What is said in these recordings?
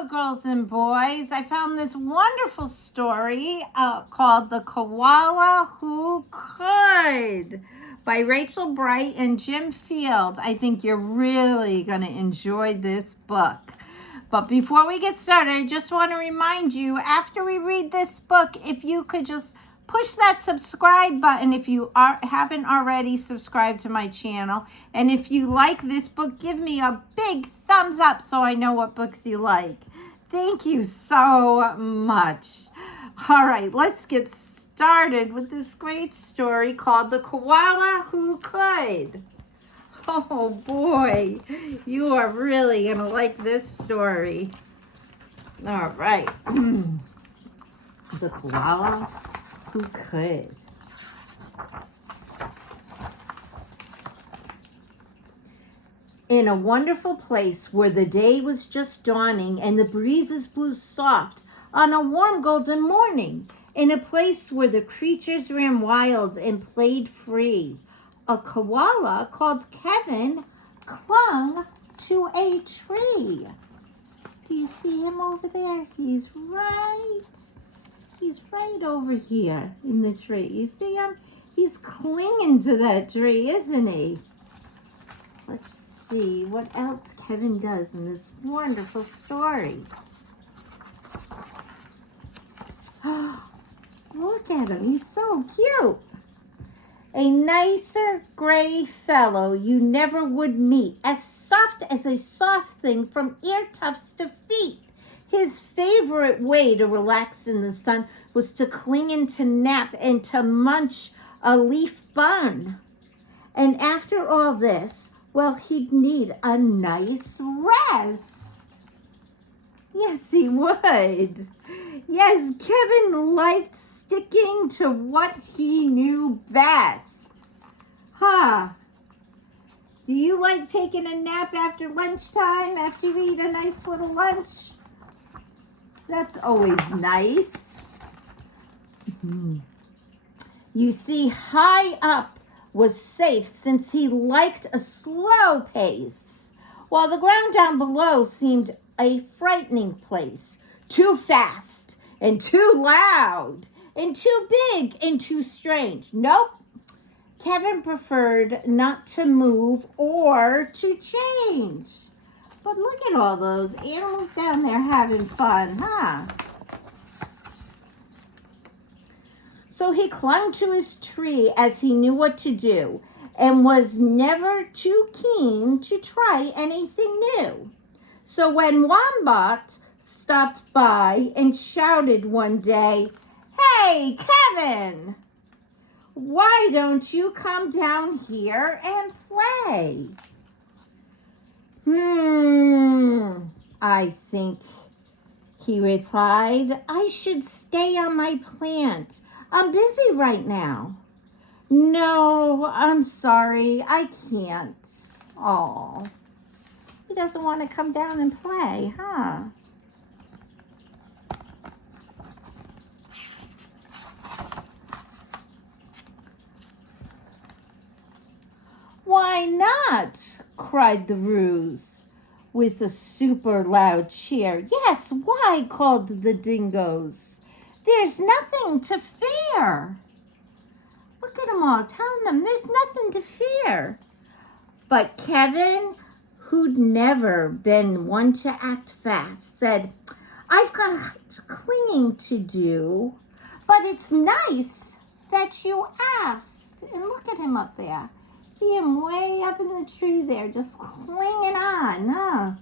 Hello, girls and boys. I found this wonderful story called The Koala Who Could by Rachel Bright and Jim Field. I think you're really going to enjoy this book. But before we get started, I just want to remind you, after we read this book, if you could just push that subscribe button if you haven't already subscribed to my channel. And if you like this book, give me a big thumbs up so I know what books you like. Thank you so much. All right, let's get started with this great story called The Koala Who Could. Oh boy, you are really gonna like this story. All right. The Koala Who Could. In a wonderful place where the day was just dawning and the breezes blew soft on a warm golden morning, in a place where the creatures ran wild and played free, a koala called Kevin clung to a tree. Do you see him over there? He's right over here in the tree. You see him? He's clinging to that tree, isn't he? Let's see what else Kevin does in this wonderful story. Look at him. He's so cute. A nicer gray fellow you never would meet, as soft as a soft thing from ear tufts to feet. His favorite way to relax in the sun was to cling and to nap and to munch a leaf bun. And after all this, well, he'd need a nice rest. Yes, he would. Yes, Kevin liked sticking to what he knew best. Huh? Do you like taking a nap after lunchtime, after you eat a nice little lunch? That's always nice. You see, high up was safe since he liked a slow pace, while the ground down below seemed a frightening place. Too fast and too loud and too big and too strange. Nope. Kevin preferred not to move or to change. But look at all those animals down there having fun, huh? So he clung to his tree as he knew what to do and was never too keen to try anything new. So when Wombat stopped by and shouted one day, "Hey, Kevin, why don't you come down here and play?" I think, he replied, I should stay on my plant. I'm busy right now. No, I'm sorry, I can't. Oh, he doesn't want to come down and play, huh? Why not? Cried the Ruse with a super loud cheer. Yes, why? Called the Dingoes. There's nothing to fear. Look at them all, telling them there's nothing to fear. But Kevin, who'd never been one to act fast, said, I've got clinging to do, but it's nice that you asked. And look at him up there. See him way up in the tree there, just clinging on, huh?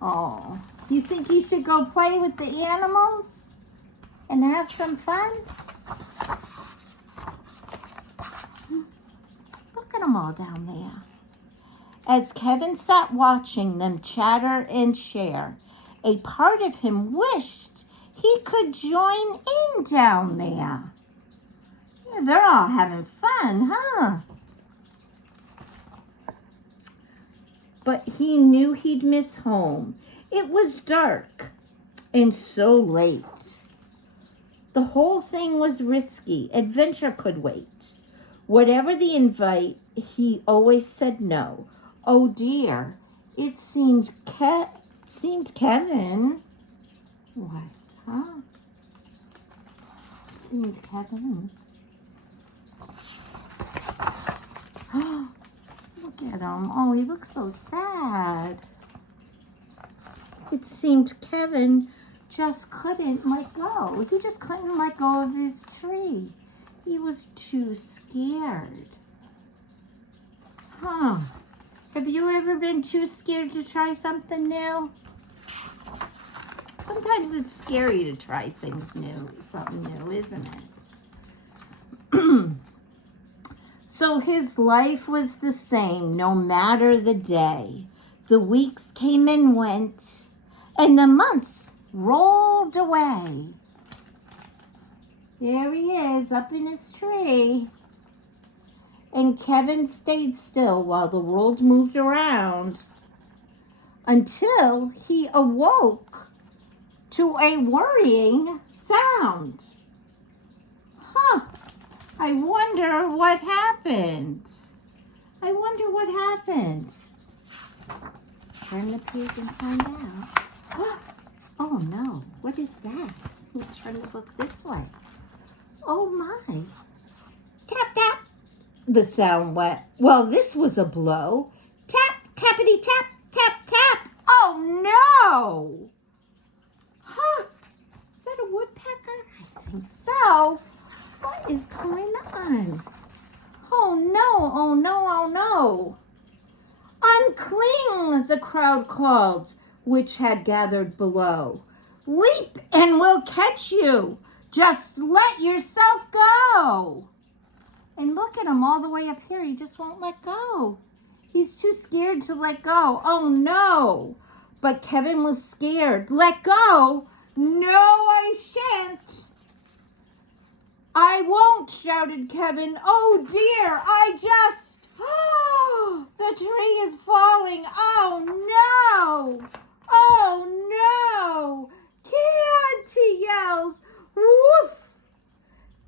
Oh, you think you should go play with the animals and have some fun? Look at them all down there. As Kevin sat watching them chatter and share, a part of him wished he could join in down there. Yeah, they're all having fun, huh? But he knew he'd miss home. It was dark and so late. The whole thing was risky. Adventure could wait. Whatever the invite, he always said no. Oh dear, it seemed Seemed Kevin. What? Huh? Seemed Kevin. Look at him. Oh, he looks so sad. It seemed Kevin just couldn't let go. He just couldn't let go of his tree. He was too scared. Huh. Have you ever been too scared to try something new? Sometimes it's scary to try something new, isn't it? So his life was the same no matter the day. The weeks came and went, and the months rolled away. There he is, up in his tree. And Kevin stayed still while the world moved around until he awoke to a worrying sound. Huh. I wonder what happened. Let's turn the page and find out. Oh no, what is that? Let's turn the book this way. Oh my. Tap, tap. The sound went. Well, this was a blow. Tap, tappity, tap, tap, tap. Oh no. Huh. Is that a woodpecker? I think so. What is going on? Oh no, oh no, oh no. Uncling, the crowd called, which had gathered below. Leap and we'll catch you. Just let yourself go. And look at him all the way up here. He just won't let go. He's too scared to let go. Oh no. But Kevin was scared. Let go? No, I shan't. I won't, shouted Kevin. Oh dear, the tree is falling. Oh no. Oh no. Can't, he yells. Woof.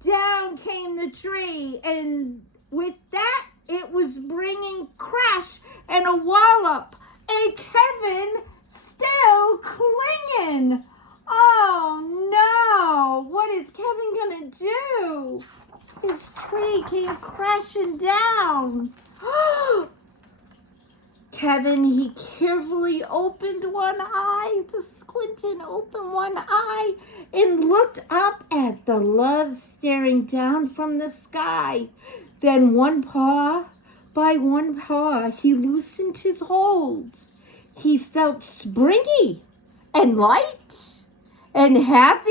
Down came the tree, and with that, it was bringing crash and a wallop, and Kevin still clinging. Oh no, what is Kevin gonna do? His tree came crashing down. Kevin, he carefully opened one eye, just squint and open one eye, and looked up at the love staring down from the sky. Then by one paw, he loosened his hold. He felt springy and light and happy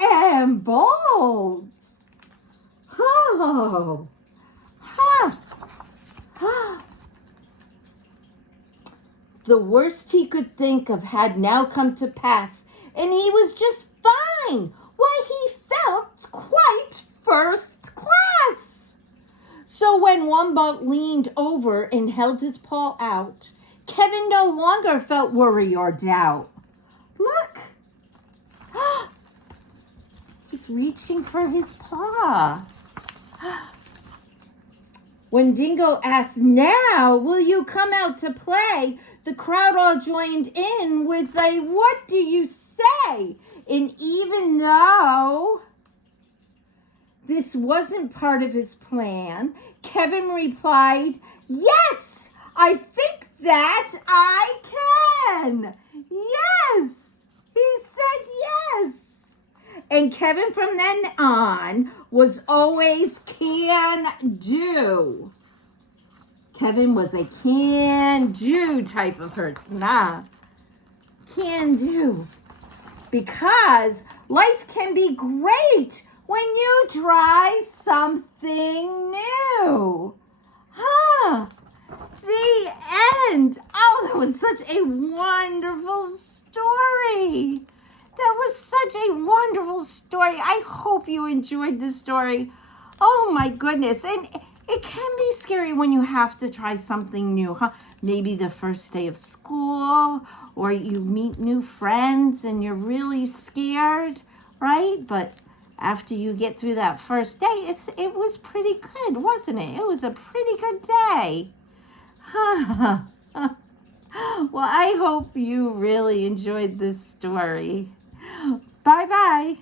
and bold. Oh, The worst he could think of had now come to pass, and he was just fine. Why, he felt quite first class. So when Wombat leaned over and held his paw out, Kevin no longer felt worry or doubt. Look. He's reaching for his paw. When Dingo asked, "Now, will you come out to play?" the crowd all joined in with a, "What do you say?" And even though this wasn't part of his plan, Kevin replied, "Yes, I think that I can." Yes, he said yes. And Kevin from then on was always can do. Kevin was a can-do type of person. Can do. Because life can be great when you try something new. The end. Oh, that was such a wonderful story. That was such a wonderful story. I hope you enjoyed the story. Oh my goodness. And it can be scary when you have to try something new, Maybe the first day of school, or you meet new friends and you're really scared, right? But after you get through that first day, it was pretty good, wasn't it? It was a pretty good day. Well, I hope you really enjoyed this story. Bye-bye.